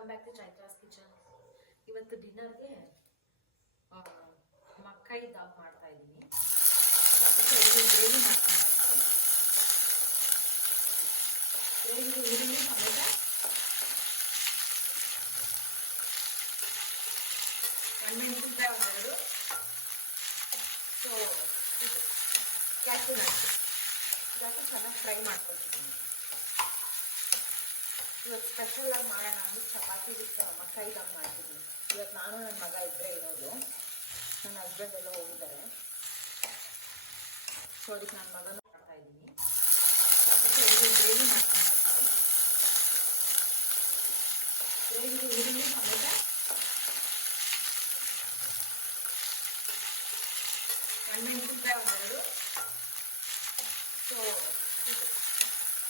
Welcome back to Chaitra's kitchen. ಇವತ್ತು ಡಿನ್ನರ್ಗೆ ಮಕ್ಕೈ ದಾಲ್ ಮಾಡ್ತಾ ಇದ್ದೀನಿ. ಗ್ರೇವಿ ಮಾಡ್ತಾ ಇದ್ದೀನಿ. ಗ್ರೇವಿಗೆ ಈರುಳ್ಳಿ, ಟೊಮೆಟೊ, ಒಣಮೆಣಸಿನಕಾಯಿ ಒಂದೆರಡು, ಸೊ ಇದು ಕ್ಯಾಶ್ಯೂ ನಟ್ಸ್ ಜಾಸ್ತಿ ಚೆನ್ನಾಗಿ ಫ್ರೈ ಮಾಡ್ಕೊಳ್ತಿದ್ದೀನಿ. ಇವತ್ತು ಸ್ಪೆಷಲ್ ಆಗಿ ಮಾಡೋಣ ಅಂದ್ರೆ ಚಪಾತಿ ಬಿಟ್ಟು ಮಕ್ಕೈ ದಾಲ್ ಮಾಡ್ತಿದ್ದೀನಿ. ಇವತ್ತು ನಾನು ನನ್ನ ಮಗ ಇಬ್ಬರೇ ಇರೋದು, ನನ್ನ ಹಸ್ಬೆಂಡ್ ಎಲ್ಲ ಹೋಗಿದ್ದಾರೆ. ಸೊ ಅದಕ್ಕೆ ನನ್ನ ಮಗನೂ ಮಾಡ್ತಾ ಇದ್ದೀನಿ. ಗ್ರೇವಿ ಮಾಡ್ತಾ ಇದ್ದೀನಿ. ಗ್ರೇವಿಗೆ ಈರುಳ್ಳಿ, ಟೊಮೆಟೊ, ಒಣಮೆಣಸಿನಕಾಯಿ ಒಂದೆರಡು, ಸೊ ಇದು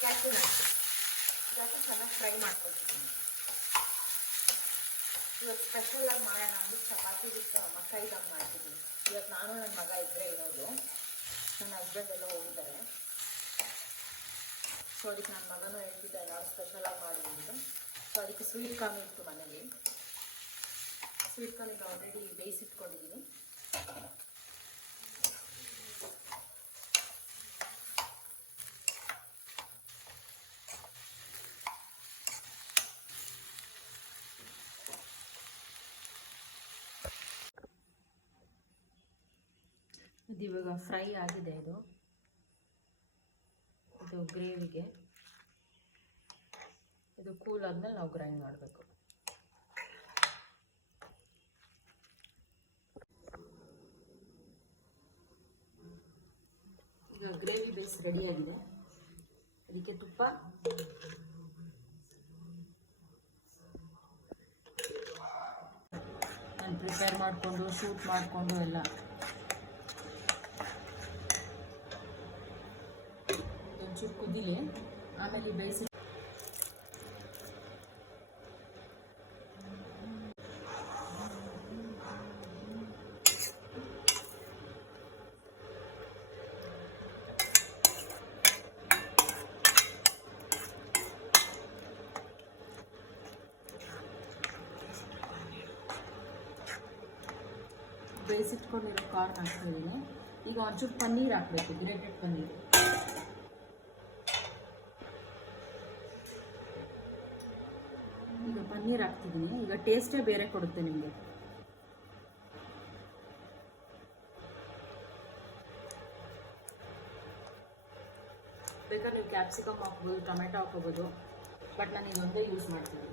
ಕ್ಯಾಶ್ಯೂ ನಟ್ಸ್ ಜಾಸ್ತಿ ಚೆನ್ನಾಗಿ ಫ್ರೈ ಮಾಡ್ಕೊಳ್ತಿದ್ದೀನಿ. ಇವತ್ತು ಸ್ಪೆಷಲ್ ಆಗಿ ಮಾಡೋಣ ಅಂದ್ರೆ ಚಪಾತಿ ಬಿಟ್ಟು ಮಕ್ಕೈ ದಾಲ್ ಮಾಡ್ತಿದ್ದೀನಿ. ಇವತ್ತು ನಾನು ನನ್ನ ಮಗ ಇಬ್ಬರೇ ಇರೋದು, ನನ್ನ ಹಸ್ಬೆಂಡ್ ಎಲ್ಲ ಹೋಗಿದ್ದಾರೆ. ಸೊ ಅದಕ್ಕೆ ನನ್ನ ಮಗನೂ ಹೇಳ್ತಿದ್ದೆ ನಾವು ಸ್ಪೆಷಲ್ ಆಗಿ ಮಾಡಿ ಅಂತ. ಸೊ ಅದಕ್ಕೆ ಸ್ವೀಟ್ ಕಾರ್ನ್ ಇತ್ತು ಮನೇಲಿ. ಸ್ವೀಟ್ ಕಾರ್ನ್ ಈಗ ಆಲ್ರೆಡಿ ಬೇಯಿಸಿಟ್ಕೊಂಡಿದ್ದೀನಿ. ಇದು ಇವಾಗ ಫ್ರೈ ಆಗಿದೆ. ಇದು ಗ್ರೇವಿಗೆ ಇದು ಕೂಲ್ ಆದ್ಮೇಲೆ ನಾವು ಗ್ರೈಂಡ್ ಮಾಡಬೇಕು. ಈಗ ಗ್ರೇವಿ ಬೇಸ್ ರೆಡಿಯಾಗಿದೆ. ಅದಕ್ಕೆ ತುಪ್ಪ, ನಾನು ಪ್ರಿಪೇರ್ ಮಾಡಿಕೊಂಡು ಶೂಟ್ ಮಾಡಿಕೊಂಡು ಎಲ್ಲ ಒಂಚೂರು ಕುದಿಲಿ, ಆಮೇಲೆ ಬೇಯಿಸಿ ಬೇಯಿಸಿಟ್ಕೊಂಡಿರೋ ಕಾರ್ನ್ ಹಾಕ್ತಿದ್ದೀನಿ. ಈಗ ಒಂಚೂರು ಪನ್ನೀರ್ ಹಾಕಬೇಕು, ಗ್ರೇಟೆಡ್ ಪನ್ನೀರ್. ಈಗ ಪನ್ನೀರ್ ಹಾಕ್ತಿದ್ದೀನಿ. ಈಗ ಟೇಸ್ಟೇ ಬೇರೆ ಕೊಡುತ್ತೆ ನಿಮಗೆ. ಬೇಕಾದ್ರೆ ನೀವು ಕ್ಯಾಪ್ಸಿಕಮ್ ಹಾಕ್ಬೋದು, ಟೊಮೆಟೊ ಹಾಕೋಬೋದು, ಬಟ್ ನಾನು ಇದೊಂದೇ ಯೂಸ್ ಮಾಡ್ತೀನಿ.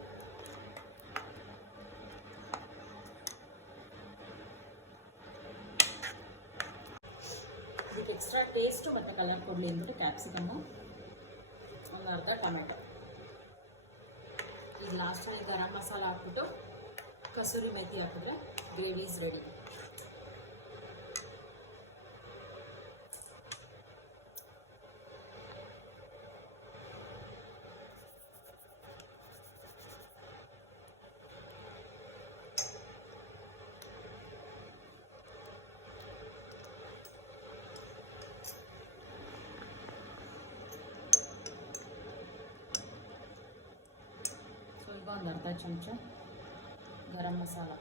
ಇದಕ್ಕೆ ಎಕ್ಸ್ಟ್ರಾ ಟೇಸ್ಟು ಮತ್ತು ಕಲರ್ ಕೊಡಲಿ ಅಂದ್ಬಿಟ್ಟು ಕ್ಯಾಪ್ಸಿಕಮ್ಮು, ಒಂದು ಅರ್ಧ ಟೊಮೆಟೊ. ಈಗ ಲಾಸ್ಟಲ್ಲಿ ಗರಂ ಮಸಾಲ ಹಾಕ್ಬಿಟ್ಟು ಕಸೂರಿ ಮೇಥಿ ಹಾಕಿದ್ರೆ ಗ್ರೇವಿ ಈಸ್ ರೆಡಿ. ಒಂದು ಅರ್ಧ ಚಮಚ garam masala,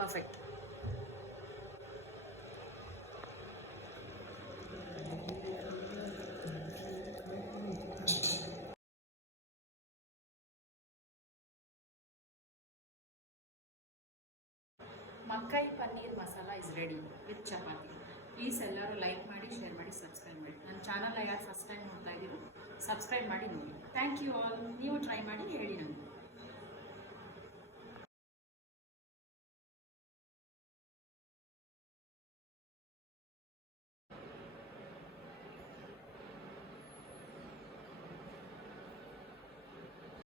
perfect. Makkai paneer masala is ready with chapati. Please ಎಲ್ಲರೂ ಲೈಕ್ ಮಾಡಿ, ಶೇರ್ ಮಾಡಿ, ಸಬ್ಸ್ಕ್ರೈಬ್ ಮಾಡಿ. ನನ್ನ ಚಾನಲ್ನ ಯಾರು ಫಸ್ಟ್ ಟೈಮ್ ನೋಡ್ತಾ ಇದ್ದೀರೋ ಸಬ್ಸ್ಕ್ರೈಬ್ ಮಾಡಿ ನೋಡಿ. Thank you all. ನೀವು ಟ್ರೈ ಮಾಡಿ ಹೇಳಿ ನನಗೆ.